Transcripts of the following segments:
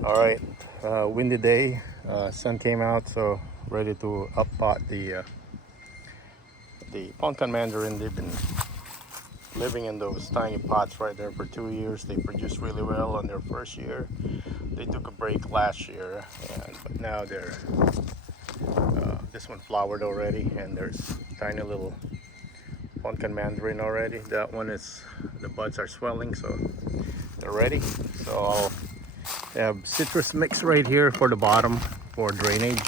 All right, windy day. Sun came out, so ready to uppot the Ponkan Mandarin. They've been living in those tiny pots right there for 2 years. They produced really well on their first year. They took a break last year, but now they're this one flowered already, and there's tiny little Ponkan Mandarin already. That one is the buds are swelling, so they're ready. So I'll have citrus mix right here for the bottom for drainage.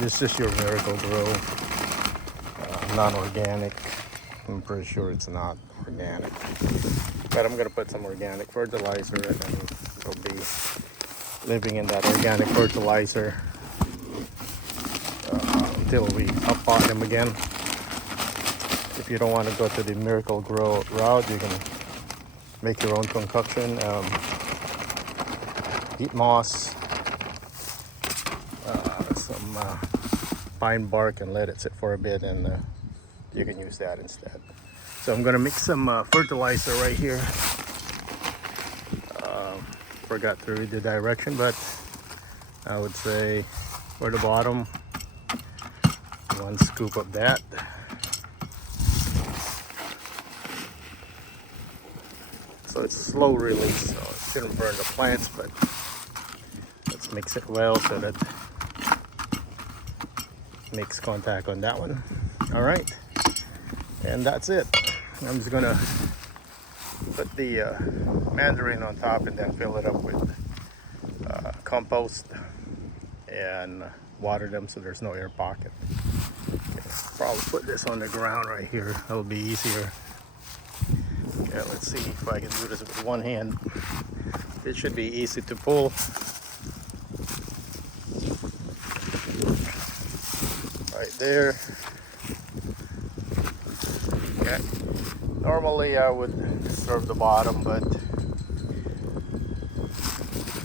This is your Miracle Grow, non-organic. I'm pretty sure it's not organic, but I'm gonna put some organic fertilizer, and then it'll be living in that organic fertilizer until we uppot them again. If you don't want to go to the Miracle Grow route, you can make your own concoction. Peat moss, some pine bark, and let it sit for a bit, and you can use that instead. So I'm gonna mix some fertilizer right here. Forgot to read the direction, but I would say for the bottom, 1 scoop of that. So it's slow release, so it shouldn't burn the plants, but let's mix it well so that makes contact on that one. All right, and that's it. I'm just gonna put the mandarin on top and then fill it up with compost and water them so there's no air pocket. Okay, probably put this on the ground right here. That'll be easier. Yeah, let's see if I can do this with one hand. It should be easy to pull. Right there. Okay. Normally I would disturb the bottom, but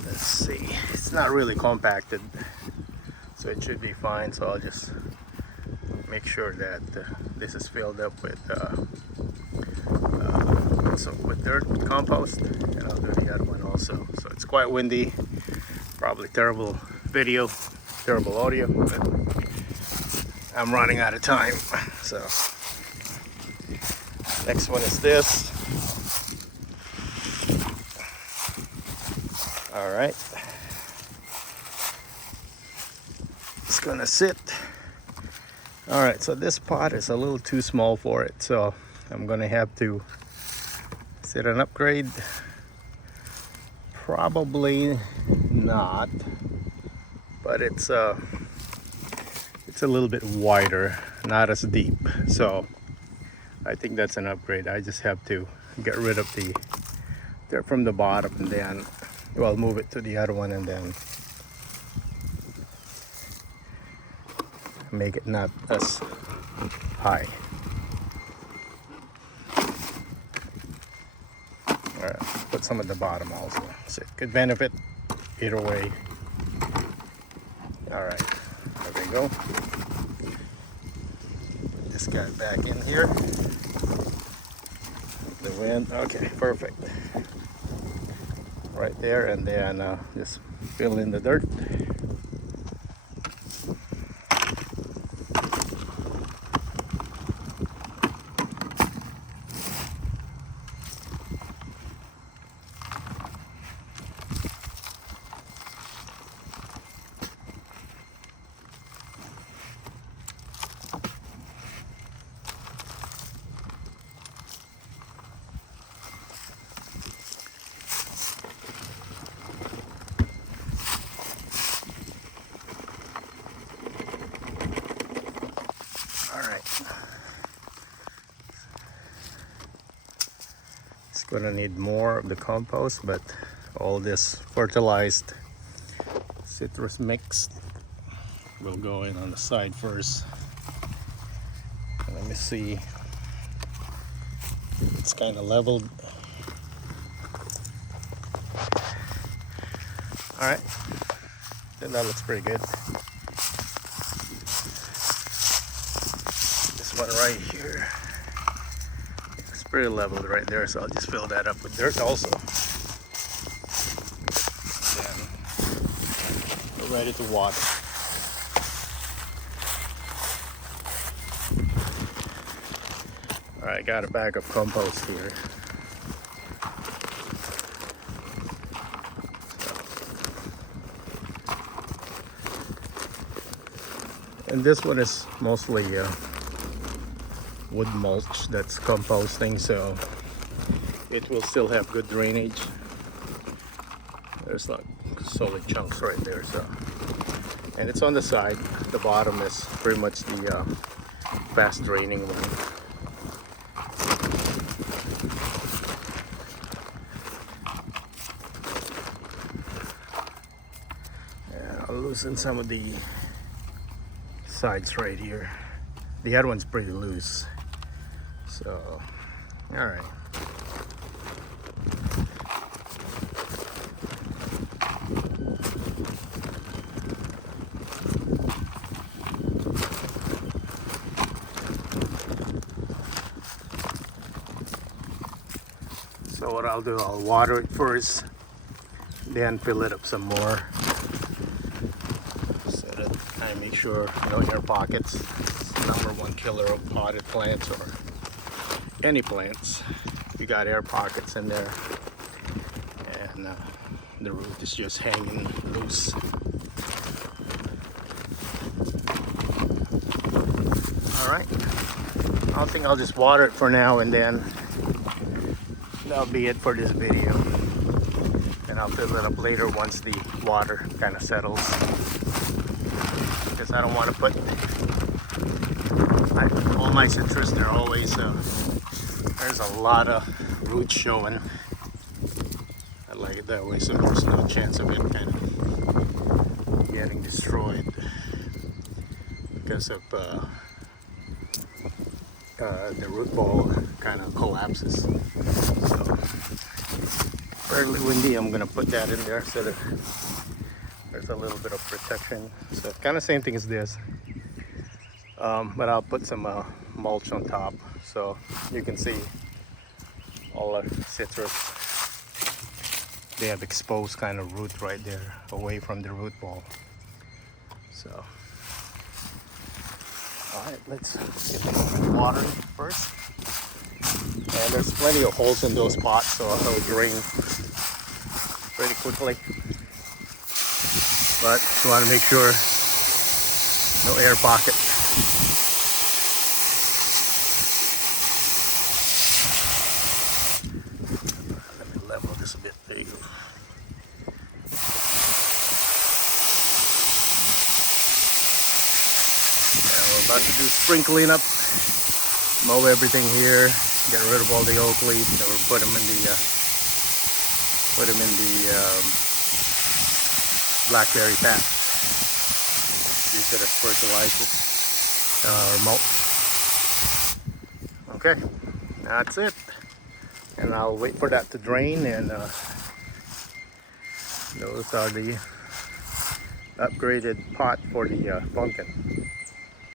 let's see. It's not really compacted, so it should be fine. So I'll just make sure that this is filled up with dirt, with compost, and I'll do the other one also. So it's quite windy, probably terrible video, terrible audio, but I'm running out of time. So next one is this. All right, it's gonna sit. All right, so this pot is a little too small for it, so I'm gonna have to set an upgrade. Probably not, but it's a little bit wider, not as deep, so I think that's an upgrade. I just have to get rid of the dirt from the bottom, and then move it to the other one, and then make it not as high. All right, put some at the bottom also, so it could benefit either way. All right, there we go. Put this guy back in here. The wind, okay, perfect. Right there, and then just fill in the dirt. Gonna need more of the compost, but all this fertilized citrus mix will go in on the side first. Let me see, it's kind of leveled. All right, then that looks pretty good. one right here. It's pretty level right there, so I'll just fill that up with dirt also. Then we're ready to water. Alright, got a bag of compost here. And this one is mostly wood mulch that's composting, so it will still have good drainage. There's like solid chunks right there, so, and it's on the side. The bottom is pretty much the fast draining one. Yeah, I'll loosen some of the sides right here. The other one's pretty loose, so all right. So what I'll do, I'll water it first, then fill it up some more. I make sure no air pockets. It's the #1 killer of potted plants or any plants. You got air pockets in there, and the root is just hanging loose. All right, I think I'll just water it for now, and then that'll be it for this video. And I'll fill it up later once the water kind of settles. I don't want to put all my citrus there always, so there's a lot of roots showing. I like it that way, so there's no chance of it kind of getting destroyed because of the root ball kind of collapses. So fairly windy. I'm gonna put that in there so that there's a little bit of protection. So kind of same thing as this, but I'll put some mulch on top so you can see all the citrus. They have exposed kind of root right there away from the root ball. So all right, let's get the water first. And there's plenty of holes in those pots, so it'll drain pretty quickly. But you want to make sure no air pocket. Let me level this a bit. There you go. Now we're about to do sprinkling up. Mow everything here. Get rid of all the oak leaves. Then we'll put them in the blackberry patch. Use it as fertilizer or mulch. Okay, that's it. And I'll wait for that to drain, and those are the upgraded pot for the pumpkin.